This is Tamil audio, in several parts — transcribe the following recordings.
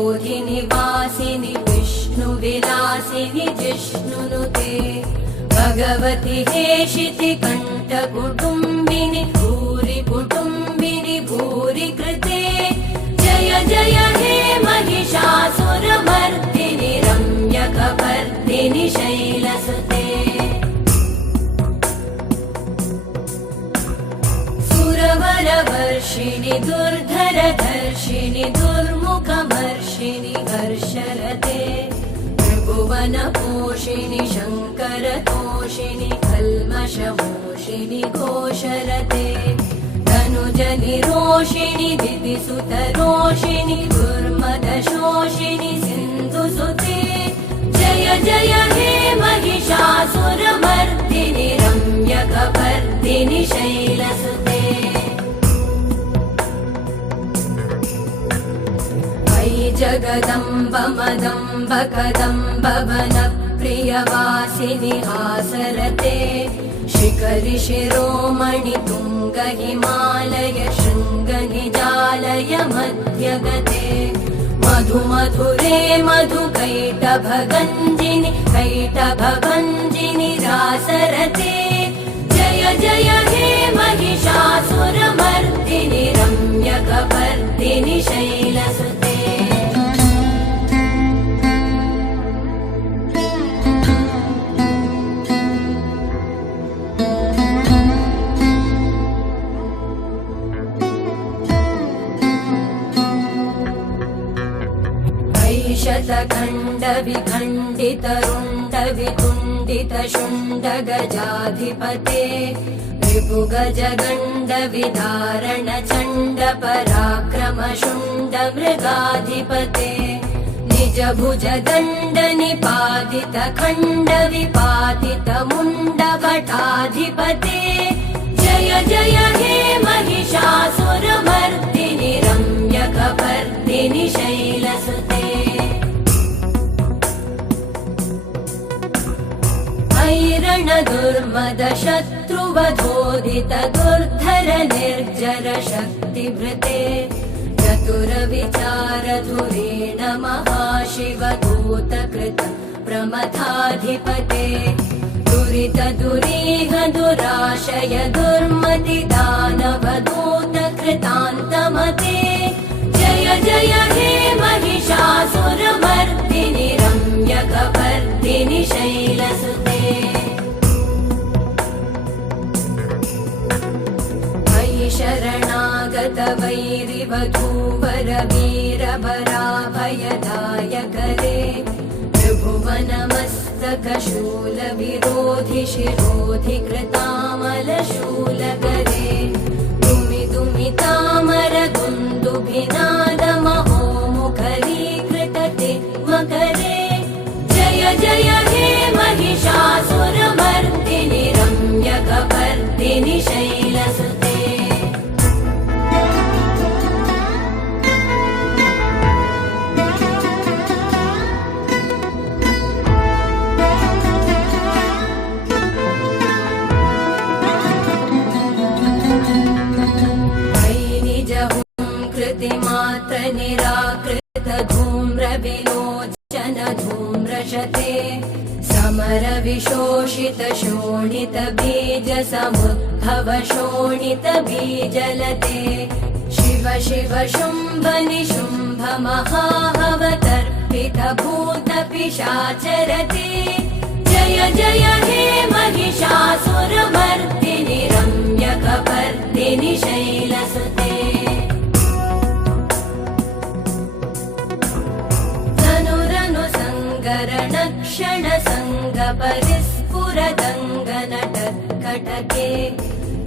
विरोधिनि वासिनि विष्णुविलासिनि जिष्णुनुते भगवति हेशिति कण्ठकुटुम्बिनि भूरि कुटुम्बिनि भूरि कृते जय जय हे महिषासुरमर्दिनि रम्यकपर्दिनि शैलसुते सुरवरवर्षिणि दुर्धरधर्षिणि दुर्मुखमर्षिणि हर्षरते त्रिभुवनपोषिणि शङ्करतोषिणि कल्मषमोषिणि घोषरते धनुजनिरोषिणि दिदिसुतरोषिणि दुर्मदशोषिणि सिन्धुसुते जय जय हे महिषासुरमर्दिनि रम्यकपर्दिनि शैलसुते अयि जगदम्ब मदम्ब कदम्ब वनप्रियवासिनि हासरते शिखरि शिरोमणि तुङ्ग हिमालय शृङ्ग निजालय मध्यगते मधुमधुरे मधुकैटभगञ्जिनि कैटभभञ्जिनि रासरते जय जय हे महिषासुरमर्दिनि रम्यकपर्दिनि शैलसुते शतखण्ड विखण्डित रुण्ड वितुण्डित शुण्ड गजाधिपते रिपुगज गण्ड विदारण चण्ड पराक्रम शुण्ड मृगाधिपते निज भुज दण्ड निपातित खण्ड विपातित मुण्ड भटाधिपते जय जय हे महिषासुरमर्दिनि रम्यकपर्दिनि शैलसुते ऐरण दुर्मद शत्रुवधोदित दुर्धर निर्जर शक्तिभृते चतुर विचार धुरेण महाशिव दूतकृत प्रमथाधिपते दुरित दुरीह दुराशय दुर्मति दानव दूत कृतान्तमते जय जय हे महिषासुरमर्दिनि रम्यकपर्दिनि शैलसुते मयि शरणागत वैरिवधूवर वीरभराभयदायकरे त्रिभुवनमस्तक शूलविरोधि शिरोधि कृतामलशूलकरे दुमि दुमि तामर दुन्दुभिनाद महोमुखरीकृतते मकरे जय जय हे महिषासुरमर्दिनि रम्यकपर्दिनि शैलसुते मात्र निराकृत धूम्र विलोचन धूम्रशते समर विशोषित शोणित बीज समुद्भव शोणित बीजलते शिव शिव शुम्भ निशुम्भ महाहवतर्पित भूत पिशाचरते जय जय हे महिषासुरमर्दिनि रम्यकपर्दिनि शैलसुते क्षण संग परिस्फुरदङ्गनटत्कटके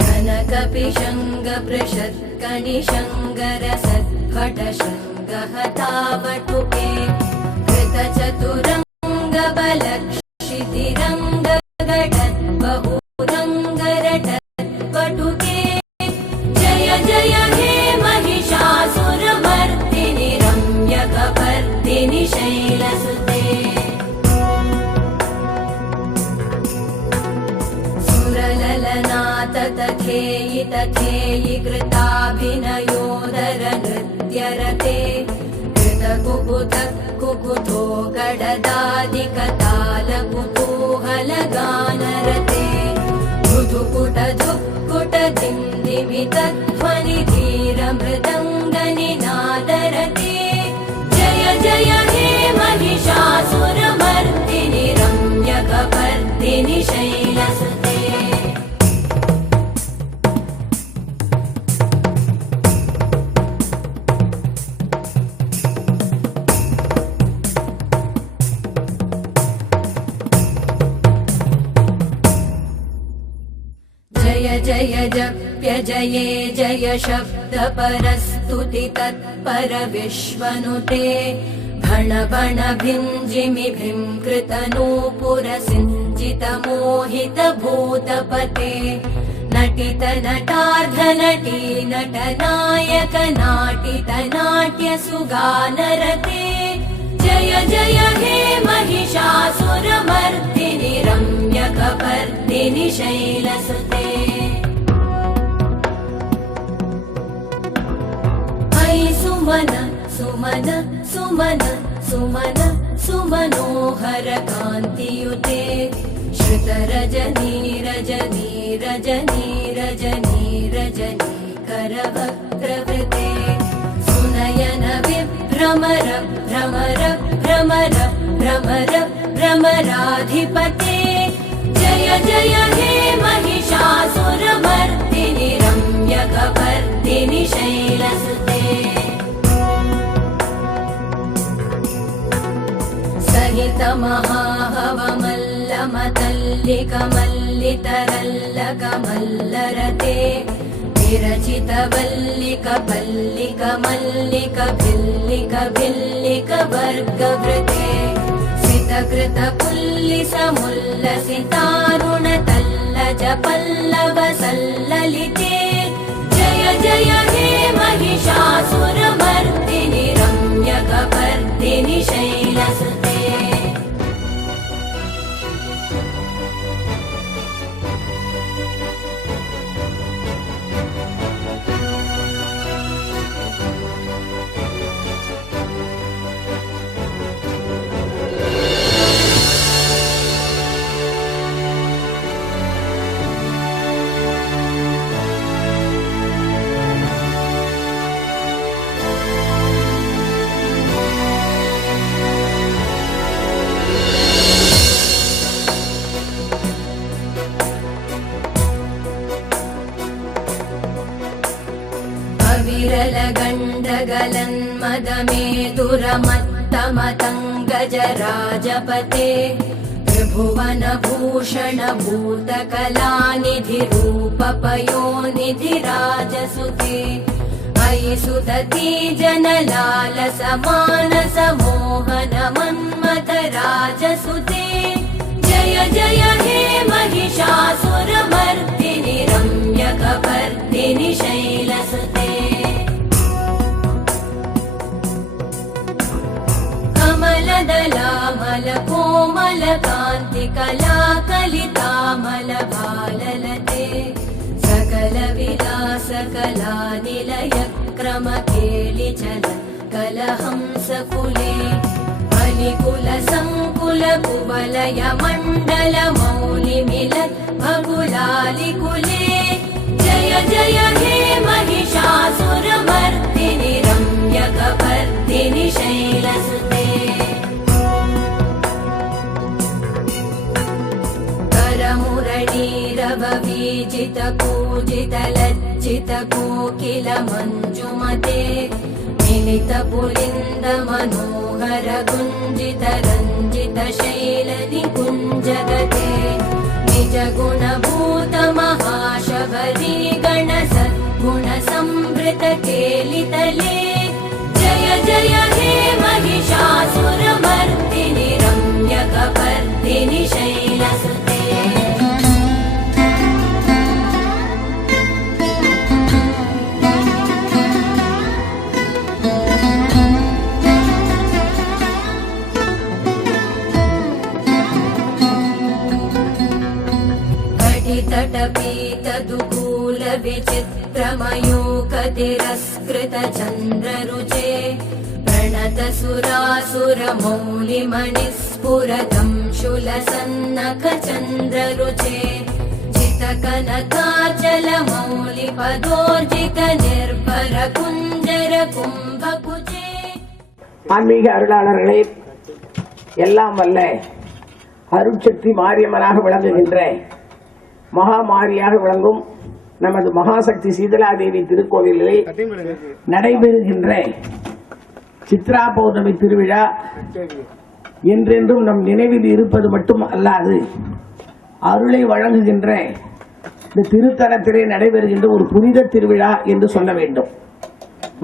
कनकपिशङ्ग पृषत्कनिशङ्ग रसत्कट शृङ्गहतावटुके कृतचतुरङ्ग बलक्षितिरङ्ग घटत् बहुरङ्गरटत्पटुके जय जय हे महिषासुरमर्दिनि रम्यकपर्दिनि शैलसुते तथेयि तथेयि कृताभिनयोदर नृत्यरते कृतकुकुट कुतः कुकुतो गडदादिकतालकुतूहलगानरते मृदुकुटधुक्कुटदिन्दिमितध्वनिधीरमृदङ्गनिनादरते जय जय हे महिषासुरमर्दिनि रम्यकपर्दिनि शैलसुते जय जय जप्य जये जय शब्द परस्तुति तत्पर विश्वनुते भण भण भिञ्जिमि भृङ्कृतनूपुर सिञ्चित मोहित भूतपते नटित नटार्ध नटी नटनायक नाटित नाट्य सुगानरते जय जय हे महिषासुरमर्दिनि रम्यकपर्दिनि शैलसुते सुमन सुमन सुमन सुमन सुमनोहर कान्तियुते श्रुतरजनी रजनी रजनी रजनी रजनी करवक्त्रवृते सुनयन विभ्रमर भ्रमर भ्रमर भ्रमर भ्रमराधिपते जय जय हे महिषासुरमर्दिनि रम्यकपर्दिनि शैलसुते सहित महाहवमल्लमतल्लिकमल्लितरल्लकमल्लरते विरचित वल्लिक पल्लिक मल्लिक भिल्लिक भिल्लिक वर्गवृते सितकृत पुल्लिस मुल्लसितारुण तल्लज पल्लव सल्ललिते जय जय हे महिषासुरमर्दिनि रम्यकपर्दिनि शैलसुते विरलगण्डगलन्मदमेदुरमत्तमतङ्गजराजपते त्रिभुवनभूषण भूतकलानिधिरूपपयोनिधिराजसुते अयि सुदती जनलालसमानसमोहन मन्मथराजसुते जय जय हे महिषासुरमर्दिनि रम्यकपर्दिनि शैलसुते कमलदलामल कोमल कान्ति कलाकलितामल भाललते सकल विलास कला निलय क्रम केलिचल कलहंसकुले अलिकुल संकुल कुवलय मण्डल मौलिमिलत् भकुलालिकुले जय जय हे महिषासुरमर्दिनि रम्यकपर्दिनि शैलसुते करमुरलीरववीजित पूजित लज्जित कोकिल मञ्जुमते मिलित पुलिन्द मनोहर गुञ्जित रञ्जित शैल निकुञ्जगते निज गुणभूत महाशबरी गण सद्गुण संवृत केलितले जय जय हे महिषासुरमर्दिनि रम्यकपर्दिनि शैलसुते तटपीतदुकूल विचित्रमयूख तिरस्कृत चन्द्ररुचे प्रणत सुरा सुरमौलिमणिस्फुरतं शूलसन्नखचन्द्ररुचे जितकनकाचलमौलिपदोर्जितनिर्भरकुञ्जरकुम्भकुचे. ஆன்மீக அருளாளர்களே, எல்லாம் வல்ல அருட்சக்தி மாரியம்மனாக விளங்குகின்ற மகா மாரியாக விளங்கும் நமது மகாசக்தி சீதலாதேவி திருக்கோவிலிலே நடைபெறுகின்ற சித்ரா பௌர்ணமி திருவிழா என்றென்றும் நம் நினைவில் இருப்பது மட்டும் அல்லாது அருளை வழங்குகின்ற இந்த திருத்தலத்திலே நடைபெறுகின்ற ஒரு புனித திருவிழா என்று சொல்ல வேண்டும்.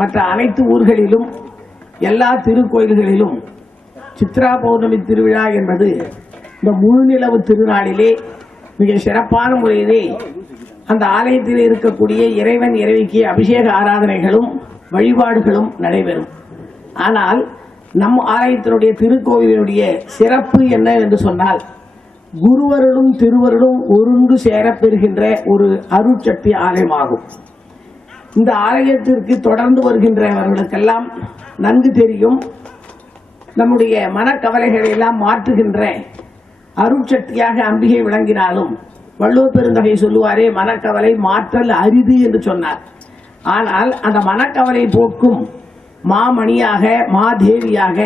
மற்ற அனைத்து ஊர்களிலும் எல்லா திருக்கோயில்களிலும் சித்ரா பௌர்ணமி திருவிழா என்பது இந்த முழுநிலவு திருநாளிலே மிக சிறப்பான முறையிலே அந்த ஆலயத்தில் இருக்கக்கூடிய இறைவன் இறைவிக்கு அபிஷேக ஆராதனைகளும் வழிபாடுகளும் நடைபெறும். ஆனால் நம் ஆலயத்தினுடைய திருக்கோவிலினுடைய சிறப்பு என்ன என்று சொன்னால், குருவருளும் திருவருளும் ஒருங்கு சேரப்பெறுகின்ற ஒரு அருட்சக்தி ஆலயமாகும். இந்த ஆலயத்திற்கு தொடர்ந்து வருகின்றவர்களுக்கெல்லாம் நன்கு தெரியும், நம்முடைய மனக்கவலைகளை எல்லாம் மாற்றுகின்ற அருட்சக்தியாக அம்பிகை விளங்கினாலும் வள்ளுவர் பெருந்தகை சொல்லுவாரே, மனக்கவலை மாற்றல் அரிது என்று சொன்னார். ஆனால் அந்த மனக்கவலை போக்கும் மாமணியாக மாதேவியாக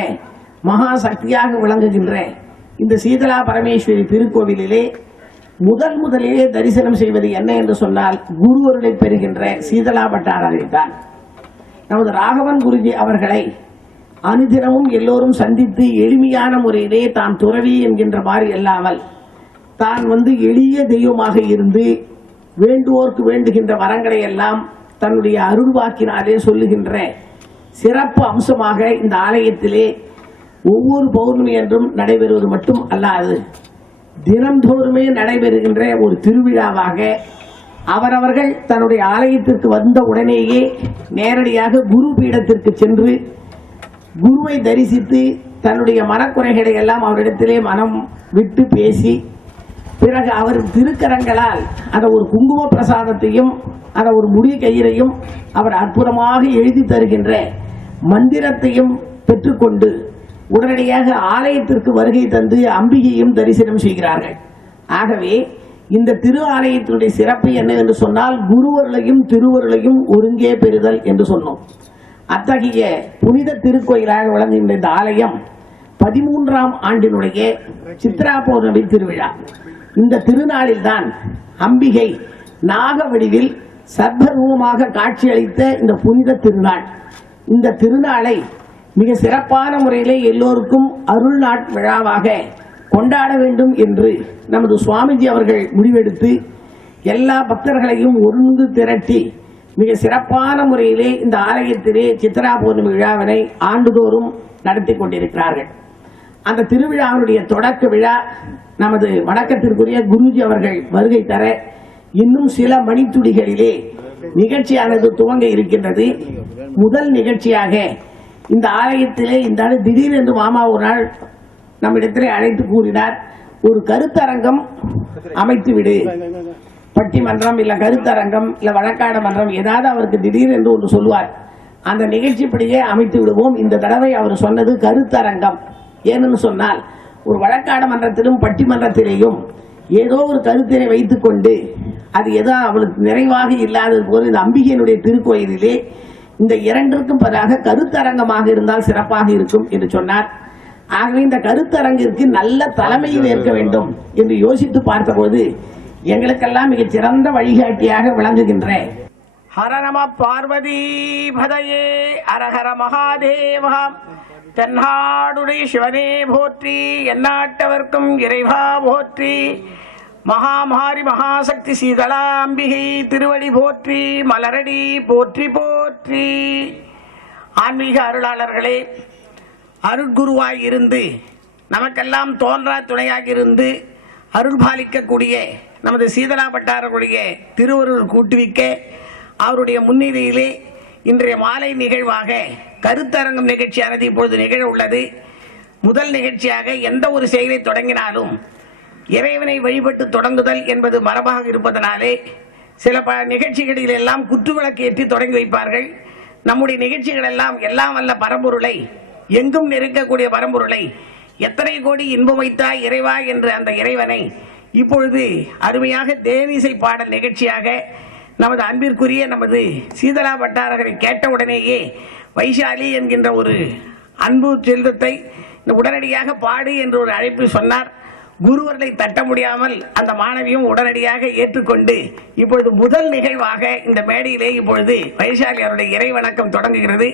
மகாசக்தியாக விளங்குகின்ற இந்த சீதலா பரமேஸ்வரி திருக்கோவிலிலே முதலிலே தரிசனம் செய்வது என்ன என்று சொன்னால், குருவருளை பெறுகின்ற சீதலா பட்டாரைத்தான். நமது ராகவன் குருஜி அவர்களை அனுதினமும் எல்லோரும் சந்தித்து எளிமையான முறையிலே தான் துறவி என்கின்ற மாதிரி இல்லாமல் தான் எளிய தெய்வமாக இருந்து வேண்டுவோர்க்கு வேண்டுகின்ற வரங்களை எல்லாம் தன்னுடைய அருள்வாக்கினாலே சொல்லுகின்ற சிறப்பு அம்சமாக இந்த ஆலயத்திலே ஒவ்வொரு பௌர்ணமி என்றும் நடைபெறுவது மட்டும் அல்லாது தினந்தோறுமே நடைபெறுகின்ற ஒரு திருவிழாவாக அவரவர்கள் தன்னுடைய ஆலயத்திற்கு வந்த உடனேயே நேரடியாக குரு பீடத்திற்கு சென்று குருவை தரிசித்து தன்னுடைய மனக்குறைகளை எல்லாம் அவரிடத்திலே மனம் விட்டு பேசி பிறகு அவர் திருக்கரங்களால் அந்த ஒரு குங்கும பிரசாதத்தையும் அந்த ஒரு முடி கயிறையும் அவர் அற்புதமாக எழுதி தருகின்ற மந்திரத்தையும் பெற்றுக்கொண்டு உடனடியாக ஆலயத்திற்கு வருகை தந்து அம்பிகையும் தரிசனம் செய்கிறார்கள். ஆகவே இந்த திரு ஆலயத்தினுடைய சிறப்பு என்ன என்று சொன்னால், குருவருளையும் திருவருளையும் ஒருங்கே பெறுதல் என்று சொன்னோம். அத்தகைய புனித திருக்கோயிலாக விளங்குகின்ற இந்த ஆலயம் 13ஆம் ஆண்டினுடைய சித்ரா பௌர்ணமி திருவிழா. இந்த திருநாளில் தான் அம்பிகை நாக வடிவில் சர்வரூபமாக காட்சியளித்த இந்த புனித திருநாள். இந்த திருநாளை மிக சிறப்பான முறையிலே எல்லோருக்கும் அருள் நாட் விழாவாக கொண்டாட வேண்டும் என்று நமது சுவாமிஜி அவர்கள் முடிவெடுத்து எல்லா பக்தர்களையும் ஒருங்கு திரட்டி மிக சிறப்பான முறையிலே இந்த ஆலயத்திலே சித்ரா பௌர்ணமி விழாவினை ஆண்டுதோறும் நடத்தி கொண்டிருக்கிறார்கள். அந்த திருவிழாவுடைய தொடக்க விழா நமது வணக்கத்திற்குரிய குருஜி அவர்கள் வருகை தர இன்னும் சில மணித்துளிகளிலே நிகழ்ச்சியானது துவங்க இருக்கின்றது. முதல் நிகழ்ச்சியாக இந்த ஆலயத்திலே இந்த திடீரென்று மாமா ஒரு நாள் நம்மிடத்திலே அழைத்து கூறினார், ஒரு கருத்தரங்கம் அமைத்து விடு, பட்டிமன்றம் இல்ல கருத்தரங்கம் இல்ல வழக்காடு மன்றம் ஏதாவது அவருக்கு திடீரென்று ஒன்று சொல்லுவார், அந்த நிகழ்ச்சிப்படியே அமைத்து விடுவோம். இந்த தடவை அவர் சொன்னது கருத்தரங்கம். ஏன்னு சொன்னால், ஒரு வழக்காடு மன்றத்திலும் பட்டிமன்றத்திலேயும் ஏதோ ஒரு கருத்தினை வைத்துக் கொண்டு அது ஏதோ அவளுக்கு நிறைவாக இல்லாதது போது இந்த அம்பிகையினுடைய திருக்கோயிலிலே இந்த இரண்டிற்கும் பதிலாக கருத்தரங்கமாக இருந்தால் சிறப்பாக இருக்கும் என்று சொன்னார். ஆகவே இந்த கருத்தரங்கிற்கு நல்ல தலைமையில் ஏற்க வேண்டும் என்று யோசித்து பார்த்தபோது எங்களுக்கெல்லாம் மிகச் சிறந்த வழிகாட்டியாக விளங்குகின்ற ஹரநம பார்வதி பதையே அரஹர மகாதேவா தென்னாடுடைய சிவனே போற்றி, எந்நாட்டவர்க்கும் இறைவா போற்றி, மகாமாரி மகாசக்தி சீதளாம்பிகை திருவடி போற்றி, மலரடி போற்றி போற்றி. ஆன்மீக அருளாளர்களே, அருட்குருவாய் இருந்து நமக்கெல்லாம் தோன்றா துணையாக இருந்து அருள் பாலிக்கக்கூடிய நமது சீதலா பட்டாரருடைய திருவருள் கூட்டுவிக்க அவருடைய முன்னிலையிலே இன்றைய மாலை நிகழ்வாக கருத்தரங்கம் நிகழ்ச்சியானது இப்பொழுது நிகழ உள்ளது. முதல் நிகழ்ச்சியாக எந்த ஒரு செயலை தொடங்கினாலும் இறைவனை வழிபட்டு தொடங்குதல் என்பது மரபாக இருப்பதனாலே சில நிகழ்ச்சிகளில் எல்லாம் குத்துவிளக்கு ஏற்றி தொடங்கி வைப்பார்கள். நம்முடைய நிகழ்ச்சிகள் எல்லாம் வல்ல பரம்பொருளை எங்கும் நிறைக்கக்கூடிய பரம்பொருளை, எத்தனை கோடி இன்பம் வைத்தாய் இறைவா என்ற அந்த இறைவனை இப்பொழுது அருமையாக தேனிசை பாடல் நிகழ்ச்சியாக நமது அன்பிற்குரிய நமது சீதலா பட்டாரகரை கேட்டவுடனேயே வைஷாலி என்கின்ற ஒரு அன்பு செல்வத்தை உடனடியாக பாடு என்று ஒரு அழைப்பு சொன்னார். குருவர்களை தட்ட முடியாமல் அந்த மாணவியும் உடனடியாக ஏற்றுக்கொண்டு இப்பொழுது முதல் நிகழ்வாக இந்த மேடையிலே இப்பொழுது வைஷாலி அவருடைய இறை வணக்கம் தொடங்குகிறது.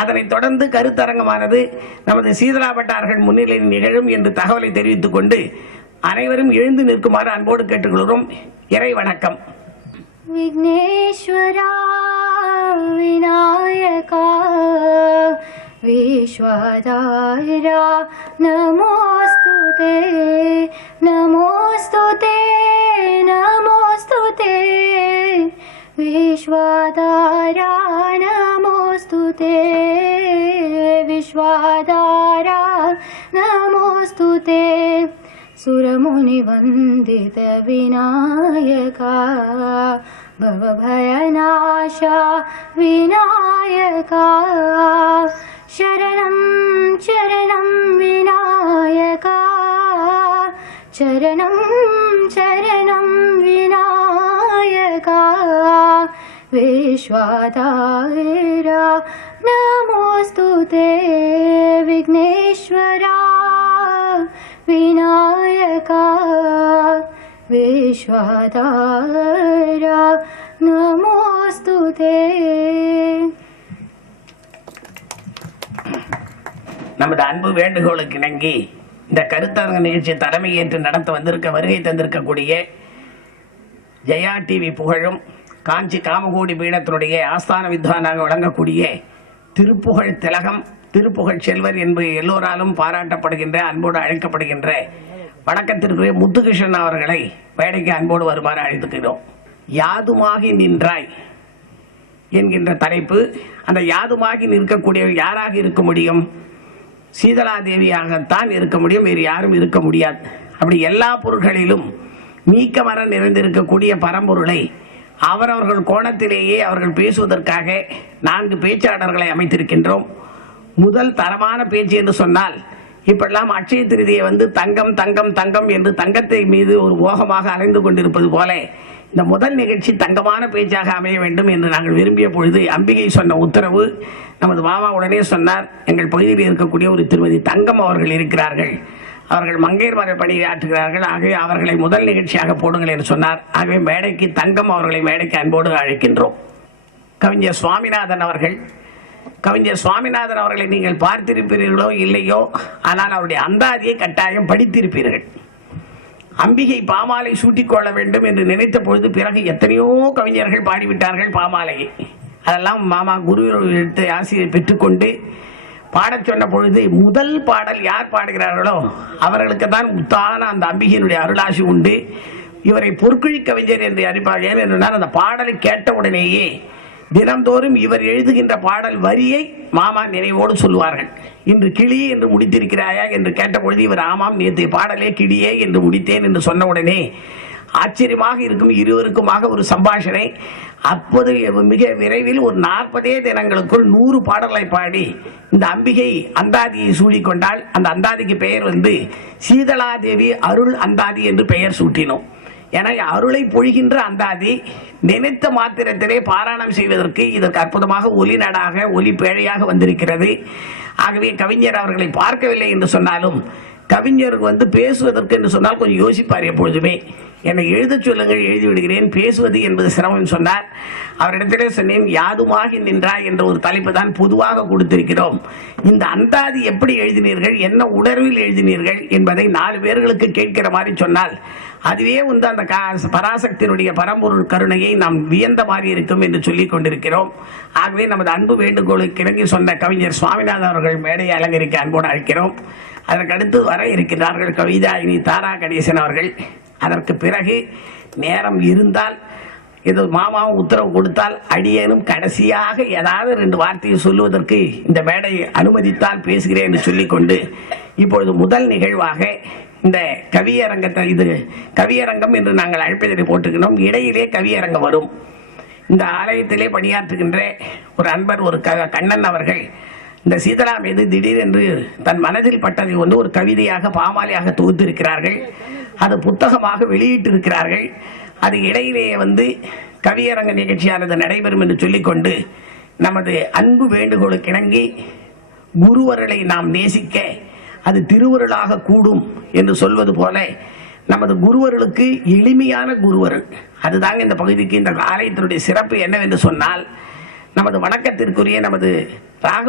அதனைத் தொடர்ந்து கருத்தரங்கமானது நமது சீதலா பட்டார்கள் முன்னிலையில் நிகழும் என்று தகவலை தெரிவித்துக் கொண்டு அனைவரும் எழுந்து நிற்குமாறு அன்போடு கேட்டுக்கொள்கிறோம். இறை வணக்கம். विघ्नेश्वरा विनायका विश्वधारा नमोस्तुते नमोस्तुते नमोस्तुते विश्वधारा नमोस्तुते विश्वधारा नमोस्तुते सुरमुनिवन्दित विनायका भवभयनाशा विनायका शरणं चरणं विनायका चरणं चरणं विनायका विश्वधारा नमोस्तुते विघ्नेश्वरा विनायका विश्वधारा नमोस्तुते. நமது அன்பு வேண்டுகோளுக்கு இணங்கி இந்த கருத்தரங்க நிகழ்ச்சி தலைமை ஏற்று நடத்த வருகை தந்திருக்கக்கூடிய ஜெயா டிவி புகழும் காஞ்சி காமகோடி பீடத்தினுடைய ஆஸ்தான வித்வானாக வழங்கக்கூடிய திருப்புகழ் திலகம் திருப்புகழ் செல்வர் என்பது எல்லோராலும் பாராட்டப்படுகின்ற அன்போடு அழைக்கப்படுகின்ற வணக்கத்திற்குரிய முத்துகிருஷ்ணன் அவர்களை வேலைக்கு அன்போடு வருமாறு அழைத்துக்கிறோம். யாதுமாகி நின்றாய் என்கின்ற தலைப்பு. அந்த யாதுமாகி நிற்கக்கூடிய யாராக இருக்க முடியும்? சீதலாதேவியாகத்தான் இருக்க முடியும், வேறு யாரும் இருக்க முடியாது. அப்படி எல்லா பொருள்களிலும் நீக்கமர நிறைந்திருக்கக்கூடிய பரம்பொருளை அவரவர்கள் கோணத்திலேயே அவர்கள் பேசுவதற்காக 4 பேச்சாளர்களை அமைத்திருக்கின்றோம். முதல் தரமான பேச்சு என்று சொன்னால், இப்பெல்லாம் அட்சய திருதியை தங்கம் தங்கம் தங்கம் என்று தங்கத்தை மீது ஒரு மோகமாக அலைந்து கொண்டிருப்பது போல இந்த முதல் நிகழ்ச்சி தங்கமான பேச்சாக அமைய வேண்டும் என்று நாங்கள் விரும்பிய பொழுது அம்பிகை சொன்ன உத்தரவு நமது மாமா உடனே சொன்னார். எங்கள் பகுதியில் இருக்கக்கூடிய ஒரு திருமதி தங்கம் அவர்கள் இருக்கிறார்கள், அவர்கள் மங்கையர் மர பணியாற்றுகிறார்கள், ஆகவே அவர்களை முதல் நிகழ்ச்சியாக போடுங்கள் என்று சொன்னார். ஆகவே மேடைக்கு தங்கம் அவர்களை மேடைக்கு அன்போடு அழைக்கின்றோம். கவிஞர் சுவாமிநாதன் அவர்களை நீங்கள் பார்த்திருப்பீர்களோ இல்லையோ, ஆனால் அவருடைய அந்தாதியை கட்டாயம் படித்திருப்பீர்கள். அம்பிகை பாமாலை சூட்டிக்கொள்ள வேண்டும் என்று நினைத்த பொழுது பிறகு எத்தனையோ கவிஞர்கள் பாடிவிட்டார்கள் பாமாலையை. அதெல்லாம் மாமா குரு எடுத்து ஆசிரியர் பெற்றுக்கொண்டு பாடச் சொன்ன பொழுது முதல் பாடல் யார் பாடுகிறார்களோ அவர்களுக்கு தான் முத்தான அந்த அம்பிகையினுடைய அருளாசி உண்டு. இவரை பொற்குழி கவிஞர் என்று அறிப்பார்கள். ஏனென்றால் அந்த பாடலை கேட்ட உடனேயே தினந்தோறும் இவர் எழுதுகின்ற பாடல் வரியை மாமா நினைவோடு சொல்லுவார்கள். இன்று கிளியே என்று முடித்திருக்கிறாயா என்று கேட்டபொழுது இவர் ஆமாம், நேற்று பாடலே கிளியே என்று முடித்தேன் என்று சொன்ன உடனே ஆச்சரியமாக இருக்கும். இருவருக்குமாக ஒரு சம்பாஷணை. அப்போது மிக விரைவில் ஒரு 40 தினங்களுக்குள் 100 பாடல்களை பாடி இந்த அம்பிகை அந்தாதியை சூடிக்கொண்டால் அந்த அந்தாதிக்கு பெயர் சீதலாதேவி அருள் அந்தாதி என்று பெயர் சூட்டினோம். என அருளை பொழிகின்ற அந்தாதி நினைத்த மாத்திரத்திலே பாராயணம் செய்வதற்கு இதற்கு அற்புதமாக ஒலி நாடாக ஒலி பேழையாக வந்திருக்கிறது. ஆகவே கவிஞர் அவர்களை பார்க்கவில்லை என்று சொன்னாலும் கவிஞருக்கு பேசுவதற்கு என்று சொன்னால் கொஞ்சம் யோசிப்பார். எப்பொழுதுமே என்னை எழுத சொல்லுங்கள், எழுதிவிடுகிறேன், பேசுவது என்பது சிரமம் சொன்னார். அவரிடத்திலே சொன்னேன், யாதுமாகி நின்றாய் என்ற ஒரு தலைப்பு தான் பொதுவாக கொடுத்திருக்கிறோம். இந்த அந்தாதி எப்படி எழுதினீர்கள், என்ன உணர்வில் எழுதினீர்கள் என்பதை 4 பேர்களுக்கு கேட்கிற மாதிரி சொன்னால் அதுவே அந்த பராசக்தியினுடைய பரம்பொருள் கருணையை நாம் வியந்த மாதிரி இருக்கும் என்று சொல்லிக் கொண்டிருக்கிறோம். ஆகவே நமது அன்பு வேண்டுகோளுக்கு இணங்கி சொன்ன கவிஞர் சுவாமிநாதன் அவர்கள் மேடையை அலங்கரிக்க அன்போடு அழைக்கிறோம். அதற்கு அடுத்து வர இருக்கிறார்கள் கவிதாயினி தாரா கணேசன் அவர்கள். அதற்கு பிறகு நேரம் இருந்தால் ஏதோ மாமாவும் உத்தரவு கொடுத்தால் அடியேனும் கடைசியாக ஏதாவது 2 வார்த்தையை சொல்லுவதற்கு இந்த மேடையை அனுமதித்தால் பேசுகிறேன் என்று சொல்லிக்கொண்டு இப்பொழுது முதல் நிகழ்வாக இந்த கவியரங்கத்தை, இது கவியரங்கம் என்று நாங்கள் அழைப்பதை போட்டுக்கணும். இடையிலே கவியரங்கம் வரும். இந்த ஆலயத்திலே பணியாற்றுகின்ற ஒரு அன்பர், ஒரு கண்ணன் அவர்கள் இந்த சீதலா மீது திடீரென்று தன் மனதில் பட்டதை ஒரு கவிதையாக பாமாலையாக தொகுத்திருக்கிறார்கள். அது புத்தகமாக வெளியிட்டிருக்கிறார்கள். அது இடையிலேயே கவியரங்க நிகழ்ச்சியானது நடைபெறும் என்று சொல்லிக்கொண்டு நமது அன்பு வேண்டுகோளுக்கு இணங்கி குருவர்களை நாம் நேசிக்க அது திருவருளாக கூடும் என்று சொல்வது போல நமது குருவர்களுக்கு எளிமையான குருவர்கள் அதுதாங்க இந்த பகுதிக்கு இந்த ஆலயத்தினுடைய சிறப்பு என்னவென்று சொன்னால் நமது வணக்கத்திற்குரிய நமது ராக